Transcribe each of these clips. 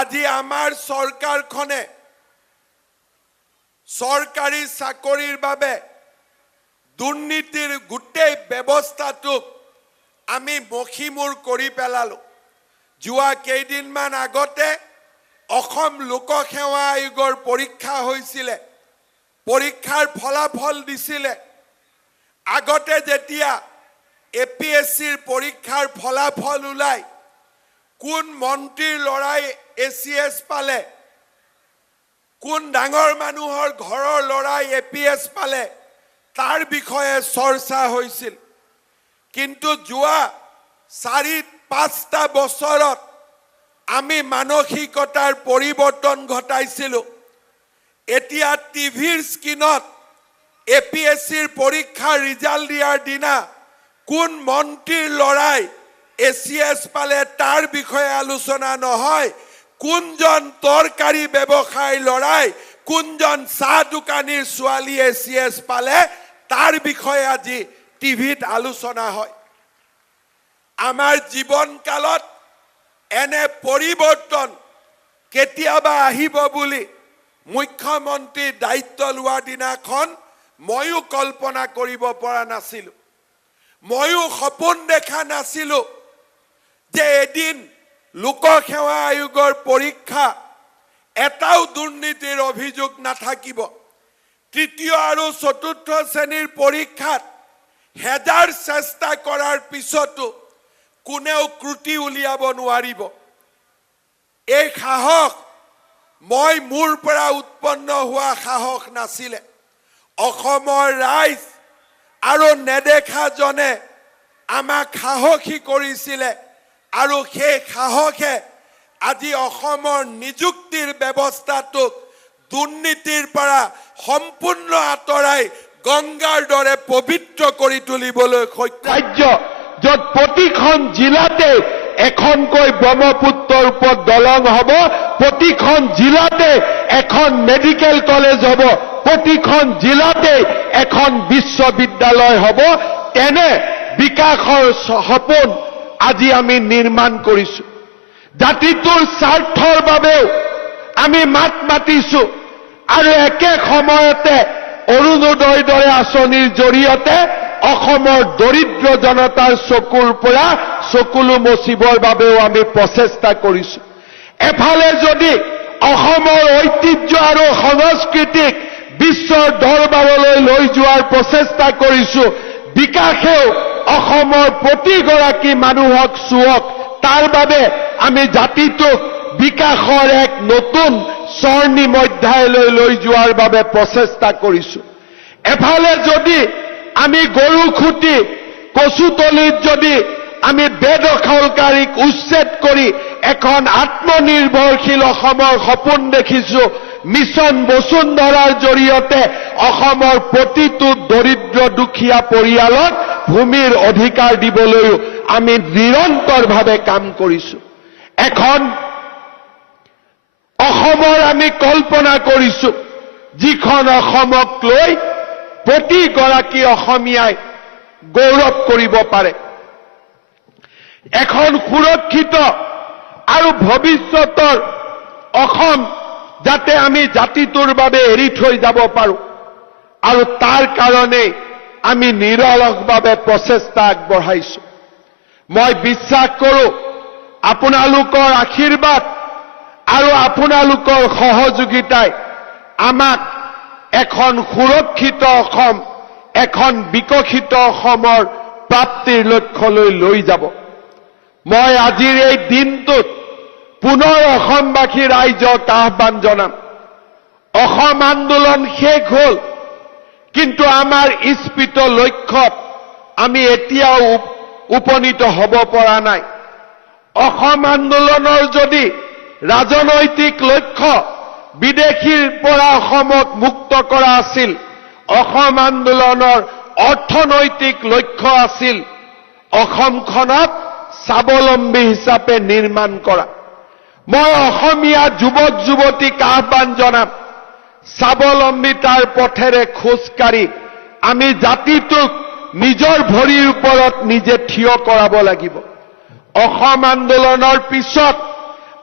আজি আমাৰ চৰকাৰখনে চৰকাৰী চাকৰিৰ বাবে দুৰ্নীতিৰ গোটেই ব্যৱস্থাটোক আমি মখিমূৰ কৰি পেলালো। যোৱা কেইদিনমান আগতে অসম লোকসেৱা আয়োগৰ পৰীক্ষা হৈছিলে, পৰীক্ষাৰ ফলাফল দিছিলে। আগতে যেতিয়া APSCৰ পৰীক্ষাৰ ফলাফল ওলাই কোন মন্ত্ৰীৰ লৰাই ACS পালে, কোন ডাঙৰ মানুহৰ ঘৰৰ লৰাই APS পালে, তাৰ বিষয়ে চৰ্চা হৈছিল। কিন্তু যোৱা 4-5টা বছৰত আমি মানসিকতাৰ পৰিৱৰ্তন ঘটাইছিলো। এতিয়া টিভিৰ স্ক্ৰীনত APSCৰ পৰীক্ষাৰ ৰিজাল্ট দিয়াৰ দিনা কোন মন্ত্ৰীৰ লৰাই ACS পালে তাৰ বিষয়ে আলোচনা নহয়, কোনজন তৰকাৰী ব্যৱসায়ী লৰাই, কোনজন চাহ দোকানীৰ ছোৱালী ACS পালে তাৰ বিষয়ে আজি টিভিত আলোচনা হয়। আমাৰ জীৱনকালত এনে পৰিৱৰ্তন কেতিয়াবা আহিব বুলি মুখ্যমন্ত্ৰী দায়িত্ব লোৱাৰ দিনাখন ময়ো কল্পনা কৰিব পৰা নাছিলো। ময়ো সপোন দেখা নাছিলো যে এদিন লোকসেৱা আয়োগৰ পৰীক্ষা এটাও দুৰ্নীতিৰ অভিযোগ নাথাকিব। তৃতীয় আৰু চতুৰ্থ শ্ৰেণীৰ পৰীক্ষাত হেজাৰ চেষ্টা কৰাৰ পিছতো কোনেও ত্ৰুটি উলিয়াব নোৱাৰিব। এই সাহস মই মোৰ পৰা উৎপন্ন হোৱা সাহস নাছিলে। অসমৰ ৰাইজ আৰু নেদেখাজনে আমাক সাহসী কৰিছিলে আৰু সেই সাহসে আজি অসমৰ নিযুক্তিৰ ব্যৱস্থাটোক দুৰ্নীতিৰ পৰা সম্পূৰ্ণ আঁতৰাই গংগাৰ দৰে পবিত্ৰ কৰি তুলিবলৈ ৰাজ্য য'ত প্ৰতিখন জিলাতে এখনকৈ ব্ৰহ্মপুত্ৰৰ ওপৰত দলং হ'ব, প্ৰতিখন জিলাতে এখন মেডিকেল কলেজ হ'ব, প্ৰতিখন জিলাতে এখন বিশ্ববিদ্যালয় হ'ব, তেনে বিকাশৰ সপোন আজি আমি নিৰ্মাণ কৰিছো। জাতিটোৰ স্বাৰ্থৰ বাবেও আমি মাত মাতিছো আৰু একে সময়তে অৰুণোদয়ৰ দৰে আঁচনিৰ জৰিয়তে অসমৰ দৰিদ্ৰ জনতাৰ চকুৰ পৰা চকুলো মচিবৰ বাবেও আমি প্ৰচেষ্টা কৰিছো। এফালে যদি অসমৰ ঐতিহ্য আৰু সংস্কৃতিক বিশ্বৰ দৰবাৰলৈ লৈ যোৱাৰ প্ৰচেষ্টা কৰিছো, বিকাশেও অসমৰ প্ৰতিগৰাকী মানুহক চুৱক, তাৰ বাবে আমি জাতিটোক বিকাশৰ এক নতুন স্বৰ্ণিম অধ্যায়লৈ লৈ যোৱাৰ বাবে প্ৰচেষ্টা কৰিছো। এফালে যদি আমি গৰু খুটি কচুতলিত যদি আমি বেদখলকাৰীক উচ্ছেদ কৰি এখন আত্মনিৰ্ভৰশীল অসমৰ সপোন দেখিছো, মিছন বসুন্ধৰাৰ জৰিয়তে অসমৰ প্ৰতিটো দৰিদ্ৰ দুখীয়া পৰিয়ালক ভূমিৰ অধিকাৰ দিবলৈও আমি নিৰন্তৰভাৱে কাম কৰিছো। এখন অসমৰ আমি কল্পনা কৰিছো যিখন অসমক লৈ প্ৰতিগৰাকী অসমীয়াই গৌৰৱ কৰিব পাৰে। এখন সুৰক্ষিত আৰু ভৱিষ্যতৰ অসম যাতে আমি জাতিটোৰ বাবে এৰি থৈ যাব পাৰো, আৰু তাৰ কাৰণে আমি নিৰলসভাৱে প্ৰচেষ্টা আগবঢ়াইছো। মই বিশ্বাস কৰো আপোনালোকৰ আশীৰ্বাদ আৰু আপোনালোকৰ সহযোগিতাই আমাক এখন সুৰক্ষিত অসম, এখন বিকশিত অসমৰ প্ৰাপ্তিৰ লক্ষ্যলৈ লৈ যাব। মই আজিৰ এই দিনটোত পুনৰ অসমবাসী ৰাইজক আহ্বান জনাম। অসম আন্দোলন শেষ হ'ল, কিন্তু আমাৰ ইস্পিত লক্ষ্যত আমি এতিয়াও উপনীত হ'ব পৰা নাই। অসম আন্দোলনৰ যদি ৰাজনৈতিক লক্ষ্য বিদেশীৰ পৰা অসমক মুক্ত কৰা আছিল, অসম আন্দোলনৰ অৰ্থনৈতিক লক্ষ্য আছিল অসমখনক স্বাৱলম্বী হিচাপে নিৰ্মাণ কৰা। মই অসমীয়া যুৱক যুৱতীক আহ্বান জনাম, স্বাৱলম্বিতাৰ পথেৰে খোজকাঢ়ি আমি জাতিটোক নিজৰ ভৰিৰ ওপৰত নিজে থিয় কৰাব লাগিব। অসম আন্দোলনৰ পিছত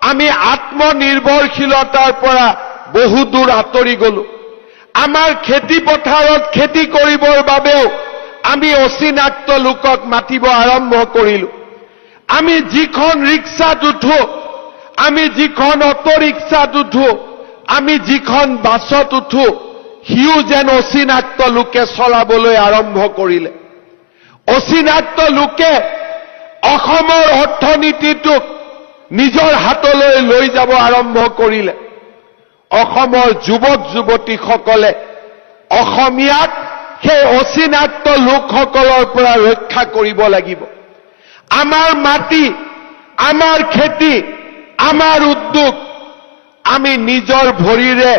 আমি আত্মনিৰ্ভৰশীলতাৰ পৰা বহুদূৰ আঁতৰি গলো। আমাৰ খেতি পথাৰত খেতি কৰিবৰ বাবেও আমি অচিনাক্ত লোকক মাতিব আৰম্ভ কৰিলো। আমি যিখন ৰিক্সাত উঠো, আমি যিখন অটো ৰিক্সাত উঠো, আমি যিখন বাছত উঠো, সিও যেন অচিনাক্ত লোকে চলাবলৈ আৰম্ভ কৰিলে। অচিনাক্ত লোকে অসমৰ অৰ্থনীতিটোক নিজৰ হাতলৈ লৈ যাব আৰম্ভ কৰিলে। অসমৰ যুৱক যুৱতীসকলে অসমীয়াক সেই অচিনাক্ত লোকসকলৰ পৰা ৰক্ষা কৰিব লাগিব। আমাৰ মাটি, আমাৰ খেতি, আমাৰ উদ্যোগ আমি নিজৰ ভৰিৰে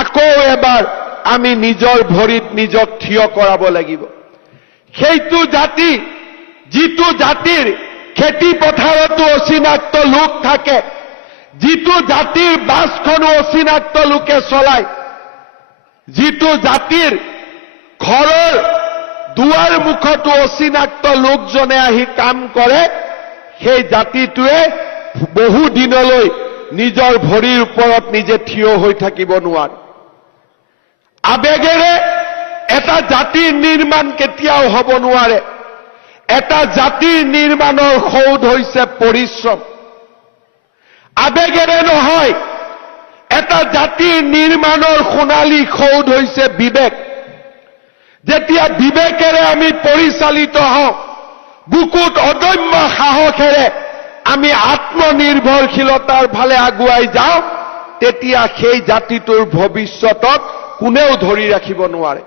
আকৌ এবাৰ আমি নিজৰ ভৰিত নিজক থিয় কৰাব লাগিব। সেইটো জাতি, যিটো জাতিৰ খেতি পথাৰতো অচিনাক্ত লোক থাকে, যিটো জাতিৰ বাছখনো অচিনাক্ত লোকে চলায়, যিটো জাতিৰ ঘৰৰ দুৱাৰ মুখতো অচিনাক্ত লোকজনে আহি কাম কৰে, সেই জাতিটোৱে বহু দিনলৈ নিজৰ ভৰিৰ ওপৰত নিজে থিয় হৈ থাকিব নোৱাৰে। আবেগেৰে এটা জাতিৰ নিৰ্মাণ কেতিয়াও হ'ব নোৱাৰে। এটা জাতিৰ নিৰ্মাণৰ সৌধ হৈছে পৰিশ্ৰম। আবেগেৰে নহয়, এটা জাতিৰ নিৰ্মাণৰ সোণালী সৌধ হৈছে বিবেক। যেতিয়া বিবেকেৰে আমি পৰিচালিত হওঁ, বুকুত অদম্য সাহসেৰে আমি আত্মনিৰ্ভৰশীলতাৰ ফালে আগুৱাই যাওঁ, তেতিয়া সেই জাতিটোৰ ভৱিষ্যতক কোনেও ধৰি ৰাখিব নোৱাৰে।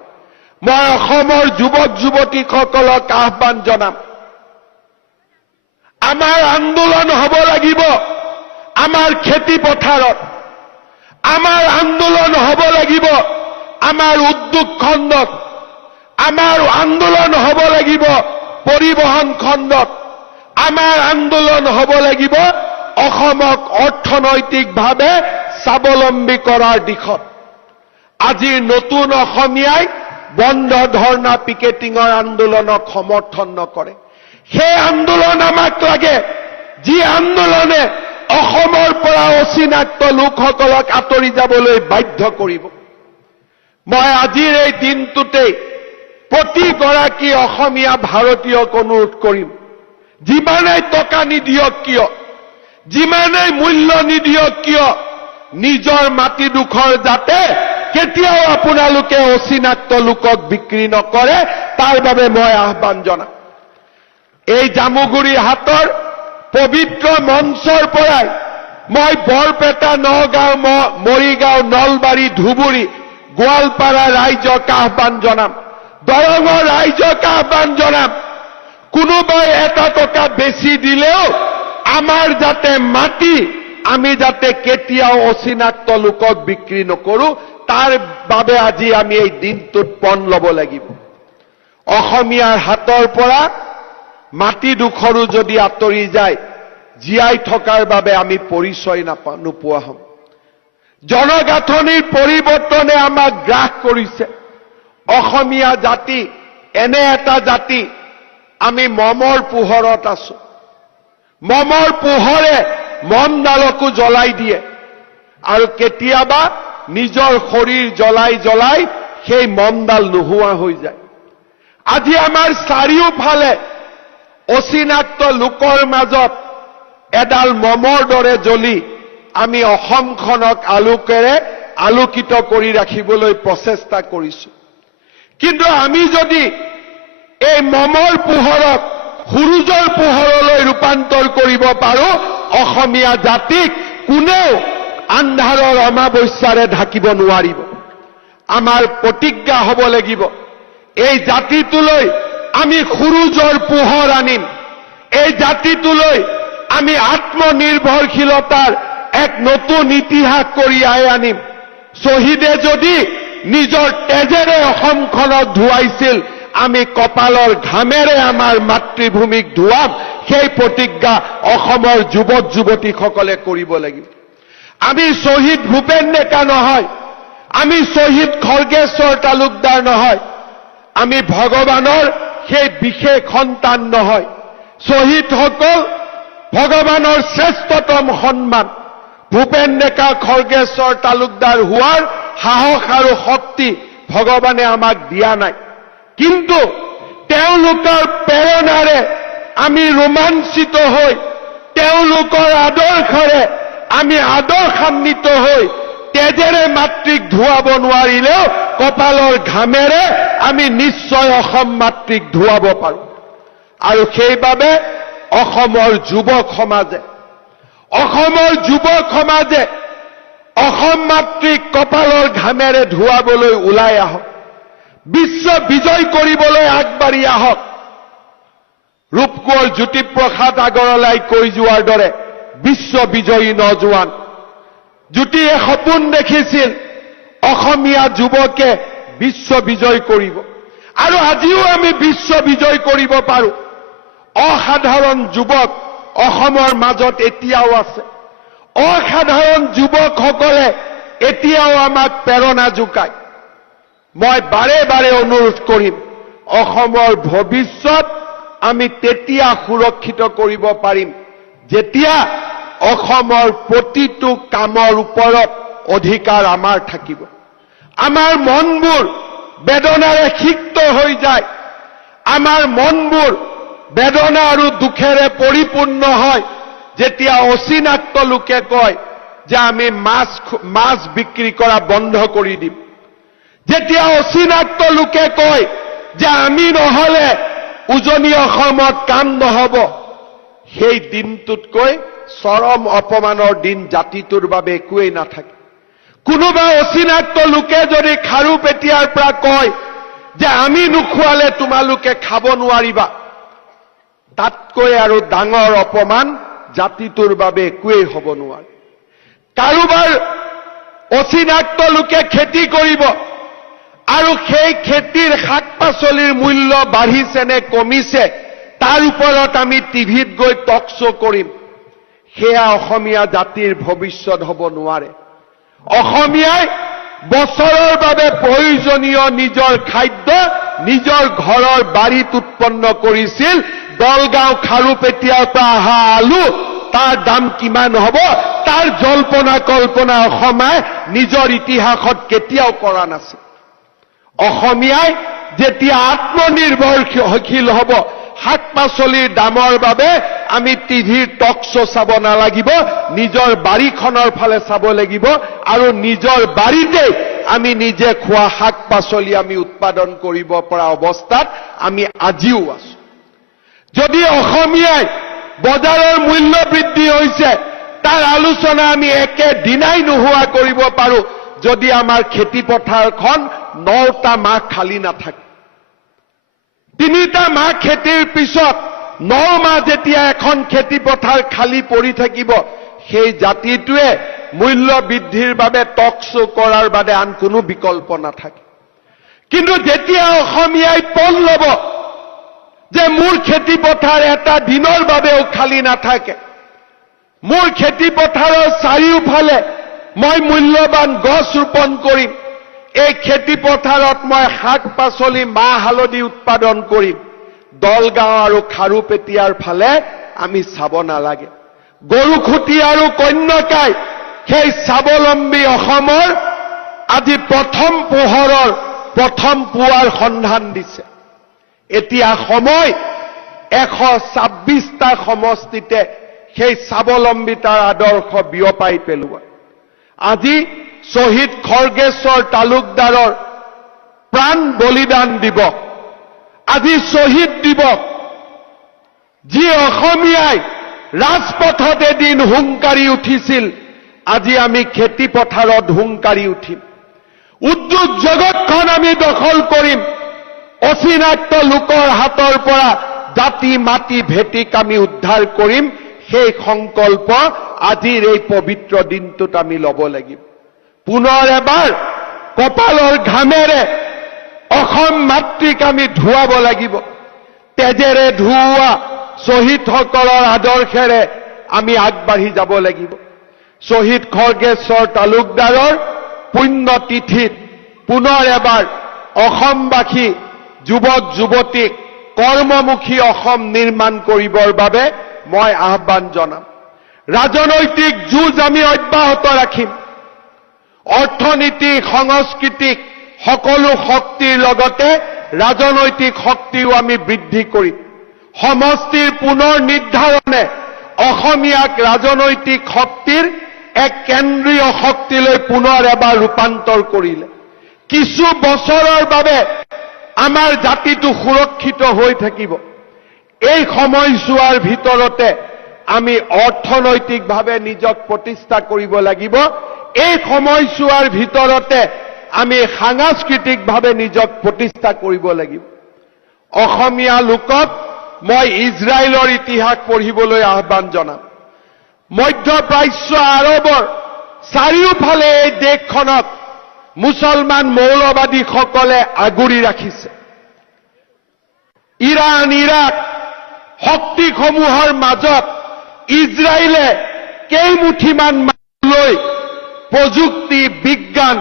মই অসমৰ যুৱক যুৱতীসকলক আহ্বান জনাম, আমাৰ আন্দোলন হ'ব লাগিব আমাৰ খেতি পথাৰত, আমাৰ আন্দোলন হ'ব লাগিব আমাৰ উদ্যোগ খণ্ডত, আমাৰ আন্দোলন হ'ব লাগিব পৰিবহন খণ্ডত, আমাৰ আন্দোলন হ'ব লাগিব অসমক অৰ্থনৈতিকভাৱে স্বাৱলম্বী কৰাৰ দিশত। আজিৰ নতুন অসমীয়াই বন্ধ ধৰ্ণা পিকেটিঙৰ আন্দোলনক সমৰ্থন নকৰে। সেই আন্দোলন আমাক লাগে, যি আন্দোলনে অসমৰ পৰা অচিনাক্ত লোকসকলক আঁতৰি যাবলৈ বাধ্য কৰিব। মই আজিৰ এই দিনটোতেই প্ৰতিগৰাকী অসমীয়া ভাৰতীয়ক অনুৰোধ কৰিম, যিমানেই টকা নিদিয়ক কিয়, যিমানেই মূল্য নিদিয়ক কিয়, নিজৰ মাটিডোখৰ যাতে কেতিয়াও আপোনালোকে অচিনাক্ত লোকক বিক্ৰী নকৰে, তাৰ বাবে মই আহ্বান জনাম। এই জামুগুৰি হাটৰ পবিত্ৰ মঞ্চৰ পৰাই মই বৰপেটা, নগাঁও, মৰিগাঁও, নলবাৰী, ধুবুৰী, গোৱালপাৰা ৰাইজক আহ্বান জনাম, দৰঙৰ ৰাইজক আহ্বান জনাম, কোনোবাই এটা টকা বেছি দিলেও আমাৰ যাতে মাটি আমি যাতে কেতিয়াও অচিনাক্ত লোকক বিক্ৰী নকৰো, তাৰ বাবে আজি আমি এই দিনটোত পণ ল'ব লাগিব। অসমীয়াৰ হাতৰ পৰা মাটিডোখৰো যদি আঁতৰি যায়, জীয়াই থকাৰ বাবে আমি পৰিচয় নোপোৱা হ'ম। জনগাঁথনিৰ পৰিৱৰ্তনে আমাক গ্ৰাস কৰিছে। অসমীয়া জাতি এনে এটা জাতি, আমি মমৰ পোহৰত আছো। মমৰ পোহৰে মমডালকো জ্বলাই দিয়ে আৰু কেতিয়াবা নিজৰ শৰীৰ জ্বলাই জ্বলাই সেই মমডাল নোহোৱা হৈ যায়। আজি আমাৰ চাৰিওফালে অচিনাক্ত লোকৰ মাজত এডাল মমৰ দৰে জ্বলি আমি অসমখনক আলোকেৰে আলোকিত কৰি ৰাখিবলৈ প্ৰচেষ্টা কৰিছো। কিন্তু আমি যদি এই মমৰ পোহৰক সূৰুজৰ পোহৰলৈ ৰূপান্তৰ কৰিব পাৰো, অসমীয়া জাতিক কোনেও আন্ধাৰৰ অমাৱস্যাৰে ঢাকিব নোৱাৰিব। আমাৰ প্ৰতিজ্ঞা হ'ব লাগিব, এই জাতিটোলৈ আমি সূৰুজৰ পোহৰ আনিম। এই জাতিটোলৈ আমি আত্মনিৰ্ভৰশীলতাৰ এক নতুন ইতিহাস কঢ়িয়াই আনিম। শ্বহীদে যদি নিজৰ তেজেৰে অসমখনক ধুৱাইছিল, আমি কপালৰ ঘামেৰে আমাৰ মাতৃভূমিক ধুৱাম। সেই প্ৰতিজ্ঞা অসমৰ যুৱক যুৱতীসকলে কৰিব লাগিব। আমি শ্বহীদ ভূপেন ডেকা নহয়, আমি শ্বহীদ খৰ্গেশ্বৰ তালুকদাৰ নহয়, আমি ভগৱানৰ সেই বিশেষ সন্তান নহয়। শ্বহীদসকল ভগৱানৰ শ্ৰেষ্ঠতম সন্মান। ভূপেন ডেকা খৰ্গেশ্বৰ তালুকদাৰ হোৱাৰ সাহস আৰু শক্তি ভগৱানে আমাক দিয়া নাই। কিন্তু তেওঁলোকৰ প্ৰেৰণাৰে আমি ৰোমাঞ্চিত হৈ, তেওঁলোকৰ আদৰ্শৰে আমি আদৰ্শান্বিত হৈ, তেজেৰে মাতৃক ধুৱাব নোৱাৰিলেও কপালৰ ঘামেৰে আমি নিশ্চয় অসম মাতৃক ধুৱাব পাৰোঁ। আৰু সেইবাবে অসমৰ যুৱক সমাজে অসম মাতৃক কপালৰ ঘামেৰে ধুৱাবলৈ ওলাই আহক, বিশ্ব বিজয় কৰিবলৈ আগবাঢ়ি আহক। ৰূপকোঁৱৰ জ্যোতিপ্ৰসাদ আগৰৱালাই কৈ যোৱাৰ দৰে বিশ্ব বিজয়ী নজোৱান জ্যোতিয়ে সপোন দেখিছিল অসমীয়া যুৱকে বিশ্ব বিজয় কৰিব, আৰু আজিও আমি বিশ্ব বিজয় কৰিব পাৰোঁ। অসাধাৰণ যুৱক অসমৰ মাজত এতিয়াও আছে। অসাধাৰণ যুৱকসকলে এতিয়াও আমাক প্ৰেৰণা যোগায়। মই বাৰে বাৰে অনুৰোধ কৰিম, অসমৰ ভৱিষ্যত আমি তেতিয়া সুৰক্ষিত কৰিব পাৰিম যেতিয়া অসমৰ প্ৰতিটো কামৰ ওপৰত অধিকাৰ আমাৰ থাকিব। আমাৰ মনবোৰ বেদনাৰে সিক্ত হৈ যায়, আমাৰ মনবোৰ বেদনা আৰু দুখেৰে পৰিপূৰ্ণ হয় যেতিয়া অচিনাক্ত লোকে কয় যে আমি মাছ বিক্ৰী কৰা বন্ধ কৰি দিম, যেতিয়া অচিনাক্ত লোকে কয় যে আমি নহলে উজনি অসমত কাম নহব। সেই দিনটোতকৈ চৰম অপমানৰ দিন জাতিটোৰ বাবে একোৱেই নাথাকে। কোনোবা অচিনাক্ত লোকে যদি খাৰুপেটীয়াৰ পৰা কয় যে আমি নোখোৱালে তোমালোকে খাব নোৱাৰিবা, তাতকৈ আৰু ডাঙৰ অপমান জাতিটোৰ বাবে একোৱেই হ'ব নোৱাৰে। কাৰোবাৰ অচিনাক্ত লোকে খেতি কৰিব আৰু সেই খেতিৰ শাক পাচলিৰ মূল্য বাঢ়িছে নে কমিছে তাৰ ওপৰত আমি টিভিত গৈ টক শ্ব' কৰিম, সেয়া অসমীয়া জাতিৰ ভৱিষ্যত হ'ব নোৱাৰে। অসমীয়াই বছৰৰ বাবে প্ৰয়োজনীয় নিজৰ খাদ্য নিজৰ ঘৰৰ বাৰীত উৎপন্ন কৰিছিল। দলগাঁও খাৰুপেটীয়াৰ পৰা অহা আলু তাৰ দাম কিমান হ'ব তাৰ জল্পনা কল্পনা অসমে নিজৰ ইতিহাসত কেতিয়াও কৰা নাছিল। অসমীয়াই যেতিয়া আত্মনিৰ্ভৰশীল হ'ব, শাক পাচলিৰ দামৰ বাবে আমি টিভিৰ টক শ্ব' চাব নালাগিব, নিজৰ বাৰীখনৰ ফালে চাব লাগিব আৰু নিজৰ বাৰীতে আমি নিজে খোৱা শাক পাচলি আমি উৎপাদন কৰিব পৰা অৱস্থাত আমি আজিও আছো। যদি অসমীয়াই বজাৰৰ মূল্য বৃদ্ধি হৈছে তাৰ আলোচনা আমি একেদিনাই নোহোৱা কৰিব পাৰোঁ যদি আমাৰ খেতি পথাৰখন 9টা মাহ খালী নাথাকে। 3টা মাহ খেতিৰ পিছত 9 মাহ যেতিয়া এখন খেতি পথাৰ খালী পৰি থাকিব, সেই জাতিটোৱে মূল্য বৃদ্ধিৰ বাবে টক শ্ব' কৰাৰ বাদে আন কোনো বিকল্প নাথাকে। কিন্তু যেতিয়া অসমীয়াই পণ ল'ব যে মোৰ খেতি পথাৰ এটা দিনৰ বাবেও খালী নাথাকে, মোৰ খেতি পথাৰৰ চাৰিওফালে মই মূল্যৱান গছ ৰোপণ কৰিম, এই খেতি পথাৰত মই শাক পাচলি মাহ হালধি উৎপাদন কৰিম, দলগাঁও আৰু খাৰুপেটীয়াৰ ফালে আমি চাব নালাগে। গৰুখুটি আৰু কন্যকাই সেই স্বাৱলম্বী অসমৰ আজি প্ৰথম পোহৰৰ প্ৰথম পুৱাৰ সন্ধান দিছে। এতিয়া সময় 126টা সমষ্টিতে সেই স্বাৱলম্বিতাৰ আদৰ্শ বিয়পাই পেলোৱা। আজি শ্বহীদ খৰ্গেশ্বৰ তালুকদাৰৰ প্ৰাণ বলিদান দিৱস, আজি শ্বহীদ দিৱস। যি অসমীয়াই ৰাজপথত এদিন হুংকাৰি উঠিছিল, আজি আমি খেতি পথাৰত হুংকাৰি উঠিম। উদ্যোগ জগতখন আমি দখল কৰিম, অচিনাক্ত লোকৰ হাতৰ পৰা জাতি মাটি ভেটিক আমি উদ্ধাৰ কৰিম। সেই সংকল্প আজিৰ এই পবিত্ৰ দিনটোত আমি ল'ব লাগিব। পুনৰ এবাৰ কপালৰ ঘামেৰে অসম মাতৃক আমি ধুৱাব লাগিব। তেজেৰে ধুওৱা শ্বহীদসকলৰ আদৰ্শেৰে আমি আগবাঢ়ি যাব লাগিব। শ্বহীদ খৰ্গেশ্বৰ তালুকদাৰৰ পুণ্য তিথিত পুনৰ এবাৰ অসমবাসী যুৱক যুৱতীক কৰ্মমুখী অসম নিৰ্মাণ কৰিবৰ বাবে মই আহ্বান জনাম। ৰাজনৈতিক যুঁজ আমি অব্যাহত ৰাখিম। অৰ্থনীতিক, সাংস্কৃতিক সকলো শক্তিৰ লগতে ৰাজনৈতিক শক্তিও আমি বৃদ্ধি কৰিম। সমষ্টিৰ পুনৰ নিৰ্ধাৰণে অসমীয়াক ৰাজনৈতিক শক্তিৰ এক কেন্দ্ৰীয় শক্তিলৈ পুনৰ এবাৰ ৰূপান্তৰ কৰিলে কিছু বছৰৰ বাবে আমাৰ জাতিটো সুৰক্ষিত হৈ থাকিব। এই সময়ছোৱাৰ ভিতৰতে আমি অৰ্থনৈতিকভাৱে নিজক প্ৰতিষ্ঠা কৰিব লাগিব। এই সময়ছোৱাৰ ভিতৰতে আমি সাংস্কৃতিকভাৱে নিজক প্ৰতিষ্ঠা কৰিব লাগিব। অসমীয়া লোকক মই ইজৰাইলৰ ইতিহাস পঢ়িবলৈ আহ্বান জনাম। মধ্যপ্ৰাচ্য আৰবৰ চাৰিওফালে এই দেশখনক মুছলমান মৌলবাদীসকলে আগুৰি ৰাখিছে। ইৰাণ, ইৰাক শক্তিসমূহৰ মাজত ইজৰাইলে কেইমুঠিমান মানুহ লৈ প্ৰযুক্তি, বিজ্ঞান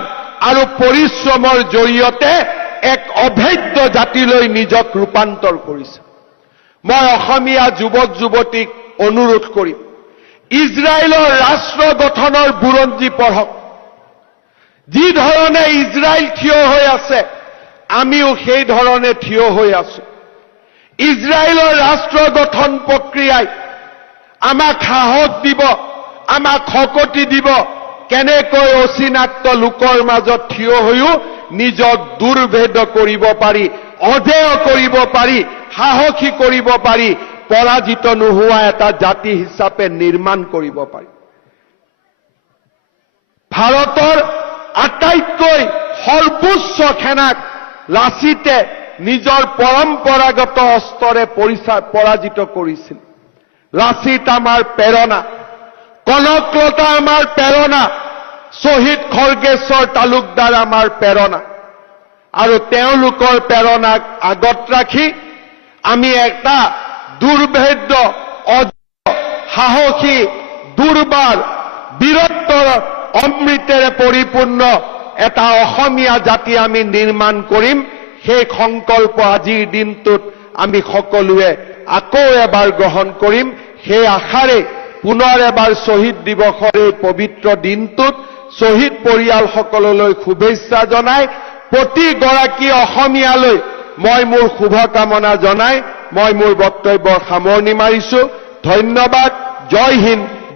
আৰু পৰিশ্ৰমৰ জৰিয়তে এক অভেদ্য জাতিলৈ নিজক ৰূপান্তৰ কৰিছে। মই অসমীয়া যুৱক যুৱতীক অনুৰোধ কৰিম, ইজৰাইলৰ ৰাষ্ট্ৰ গঠনৰ বুৰঞ্জী পঢ়ক। যি ধৰণে ইজৰাইল থিয় হৈ আছে, আমিও সেই ধৰণে থিয় হৈ আছো। ইজৰাইলৰ ৰাষ্ট্ৰ গঠন প্ৰক্ৰিয়াই আমাক সাহস দিব, আমাক শক্তি দিব, কেনেকৈ অচিনাক্ত লোকৰ মাজত থিয় হৈও নিজক দুৰ্ভেদ কৰিব পাৰি, অধেয় কৰিব পাৰি, সাহসী কৰিব পাৰি, পৰাজিত নোহোৱা এটা জাতি হিচাপে নিৰ্মাণ কৰিব পাৰি। ভাৰতৰ আটাইতকৈ সৰ্বোচ্চ সেনাক লাচিতে নিজৰ পৰম্পৰাগত অস্ত্ৰৰে পৰাজিত কৰিছিল। লাচিত আমাৰ প্ৰেৰণা, কনকলতা আমাৰ প্ৰেৰণা, শ্বহীদ খৰ্গেশ্বৰ তালুকদাৰ আমাৰ প্ৰেৰণা। আৰু তেওঁলোকৰ প্ৰেৰণাক আগত ৰাখি আমি এটা দুৰ্ভেদ্য, সাহসী, দুৰ্বাৰ, বীৰত্বৰ অমৃতেৰে পৰিপূৰ্ণ এটা অসমীয়া জাতি আমি নিৰ্মাণ কৰিম। সেই সংকল্প আজিৰ দিনটোত আমি সকলোৱে আকৌ এবাৰ গ্ৰহণ কৰিম। সেই আশাৰে পুনৰ এবাৰ শ্বহীদ দিৱসৰ এই পবিত্ৰ দিনটোত শ্বহীদ পৰিয়ালসকললৈ শুভেচ্ছা জনাই প্ৰতিগৰাকী অসমীয়ালৈ মই মোৰ শুভকামনা জনাই মই মোৰ বক্তব্যৰ সামৰণি মাৰিছো। ধন্যবাদ। জয় হিন্দ।